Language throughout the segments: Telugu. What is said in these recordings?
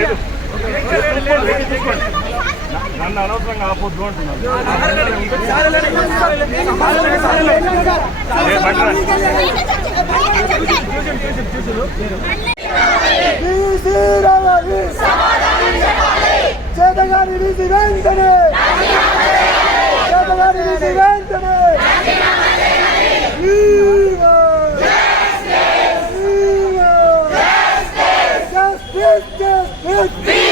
లేదు లేదు లేదు నన్ను అనవసరంగా ఆపొద్దు అంటున్నాను ఈసీ రావాలి చేతగాని ఈసీ వెంటనే చేతగాని ఈసీ వెంటనే We want We want Justice, justice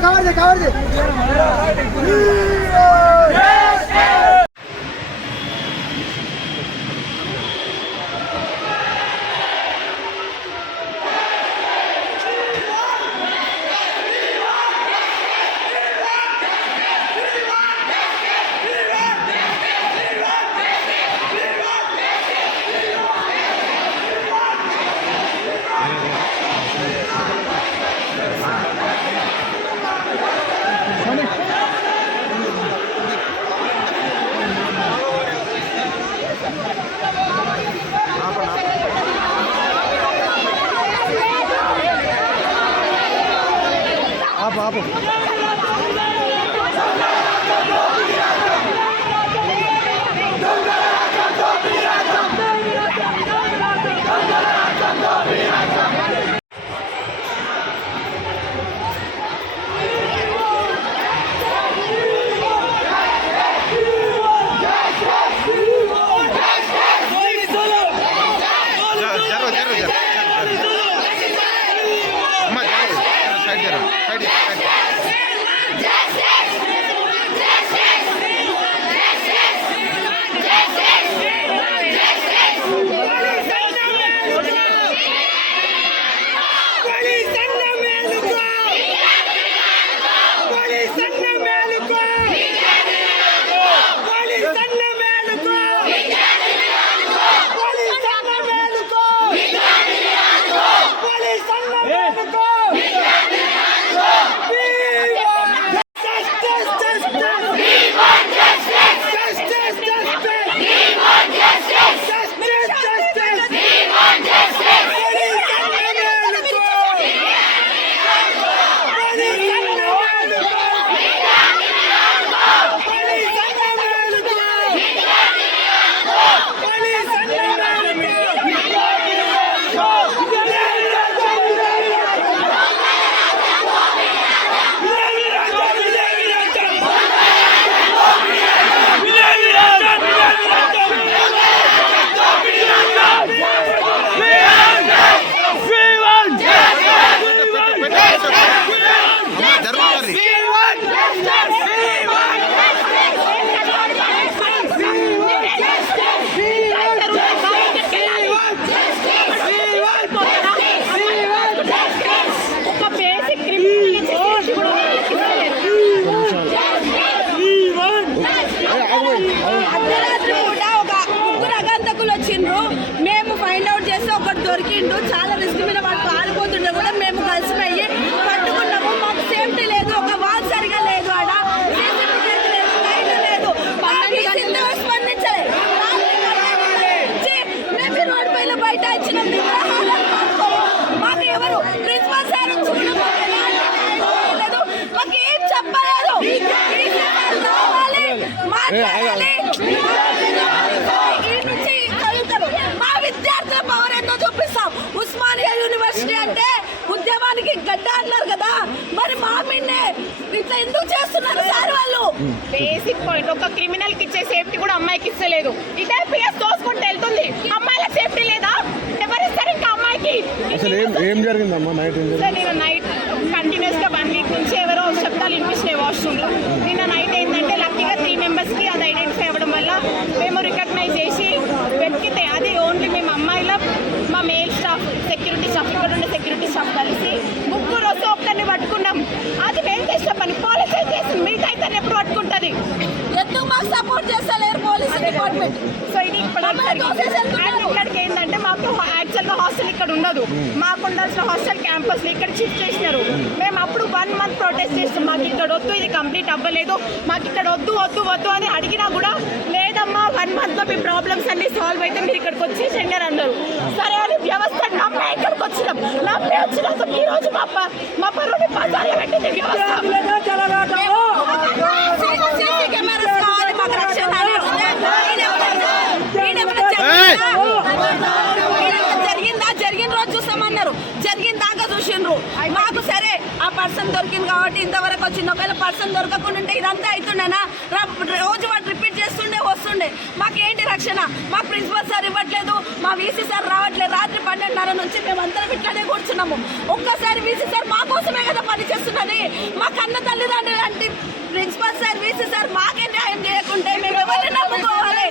cobarde, cobarde! পাবো మా విద్యార్థుల పవర్ ఏంటో చూపిస్తాం. ఉస్మానియా యూనివర్సిటీ అంటే ఉద్యమానికి గడ్డ అన్నారు కదా. మరి మా మిన్నే ఇట్లా ఎందుకు చేస్తున్నారు సార్ వాళ్ళు? బేసిక్ పాయింట్ ఒక క్రిమినల్కి ఇచ్చే సేఫ్టీ కూడా అమ్మాయికి ఇస్తలేదు. ఇదే పిఎస్ తోసుకుంటూ వెళ్తుంది. అమ్మాయిల సేఫ్టీ లేదా? ఎవరు ఇస్తారు ఇంకా అమ్మాయికి? అసలు ఏం ఏం జరిగిందమ్మా? నైట్ నేను నైట్ కంటిన్యూస్గా వన్ వీక్ నుంచి ఎవరో శబ్దాలు వినిపిస్తున్నాయి వాష్రూమ్లో. నిన్న నైట్ ఏంటంటే లక్కీగా త్రీ మెంబర్స్కి అది ఐడెంటిఫై అవ్వడం వల్ల మేము రికగ్నైజ్ చేసి వెతికితే అది ఓన్లీ మేము అమ్మాయిల మా మేల్ స్టాఫ్ సెక్యూరిటీ స్టాఫ్ ఇక్కడ ఉండే సెక్యూరిటీ స్టాఫ్ కలిసి ముగ్గురు వస్తే ఒక్కరిని పట్టుకున్నాం. అది మేము చేసిన పని. పోలీస్ ఏం చేసింది మిగతా అయితే ఎప్పుడు పట్టుకుంటుంది? ఎందుకు మాకు సపోర్ట్ చేస్తలేరు? పోలీస్ డిపార్ట్మెంట్ సో ఇది. అండ్ ఇక్కడికి ఏంటంటే మాకు హాస్టల్ ఇక్కడ ఉండదు. మాకు ఉండాల్సిన హాస్టల్ క్యాంపస్ ఇక్కడ షిఫ్ట్ చేసినారు. మేము అప్పుడు వన్ మంత్ ప్రొటెస్ట్ చేస్తాం మాకు ఇక్కడ వద్దు ఇది కంప్లీట్ అవ్వలేదు. మాకు ఇక్కడ వద్దు వద్దు వద్దు అని అడిగినా కూడా లేదమ్మా వన్ మంత్లో మీ ప్రాబ్లమ్స్ అన్ని సాల్వ్ అయితే మీరు ఇక్కడికి వచ్చేసండి అని అన్నారు. సరే అని వ్యవస్థ నమ్మే ఇక్కడికి వచ్చినాం. నమ్మే వచ్చినాక ఈ రోజు మా మా పరువుని పెట్టింది వ్యవస్థ. చూసిండ్రు. మాకు సరే ఆ పర్సన్ దొరికింది కాబట్టి ఇంతవరకు వచ్చింది. ఒకవేళ పర్సన్ దొరకకుండా ఉంటే ఇదంతా అవుతుండేనా రోజు వాడు రిపీట్ చేస్తుండే వస్తుండే. మాకేంటి రక్షణ? మా ప్రిన్సిపల్ సార్ ఇవ్వట్లేదు మా వీసీ సార్ రావట్లేదు. రాత్రి పన్నెండున్నర నుంచి మేము అందరం ఇట్లానే కూర్చున్నాము. ఒక్కసారి వీసీ సార్ మా కోసమే కదా పని చేస్తున్నది. మా కన్న తల్లిదండ్రులు అంటే ప్రిన్సిపల్ సార్ వీసీ సార్ మాకే న్యాయం చేయకుంటే మేము ఎవరిని నమ్ముకోవాలి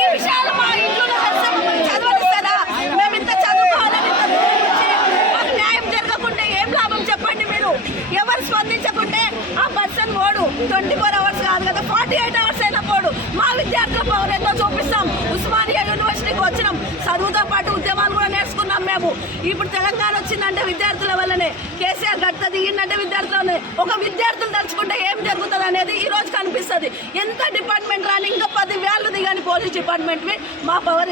ఈ విషయాలు మా ఇంట్లో తెలిస్తే మమ్మల్ని చదవనిస్తారా మేము ఇంత చదువుకోవాలని ఇంత దూరం వచ్చి మాకు న్యాయం జరగకుంటే ఏం లాభం చెప్పండి మీరు ఎవరు స్పందించకుంటే ఆ పర్సన్ పోడు ట్వంటీ ఫోర్ అవర్స్ కాదు కదా ఫార్టీ ఎయిట్ అవర్స్ అయినా పోడు. మా విద్యార్థుల పవర్ ఎంతో చూపిస్తాం. ఉస్మానియా యూనివర్సిటీకి వచ్చినాం. చదువుతో పాటు ఉద్యమాలు కూడా నేర్చుకున్నాం మేము. ఇప్పుడు తెలంగాణ వచ్చిందంటే విద్యార్థుల వల్లనే. కేసీఆర్ గట్ట దిగిందంటే విద్యార్థులనే ఒక విద్యార్థులు తలుచుకుంటే ఏం జరుగుతుంది అనేది ఈ రోజు కనిపిస్తుంది ఎంత డిపార్ట్మెంట్ రాని ఇంకా పది వేలు దిగాని పోలీస్ డిపార్ట్మెంట్ మా పవర్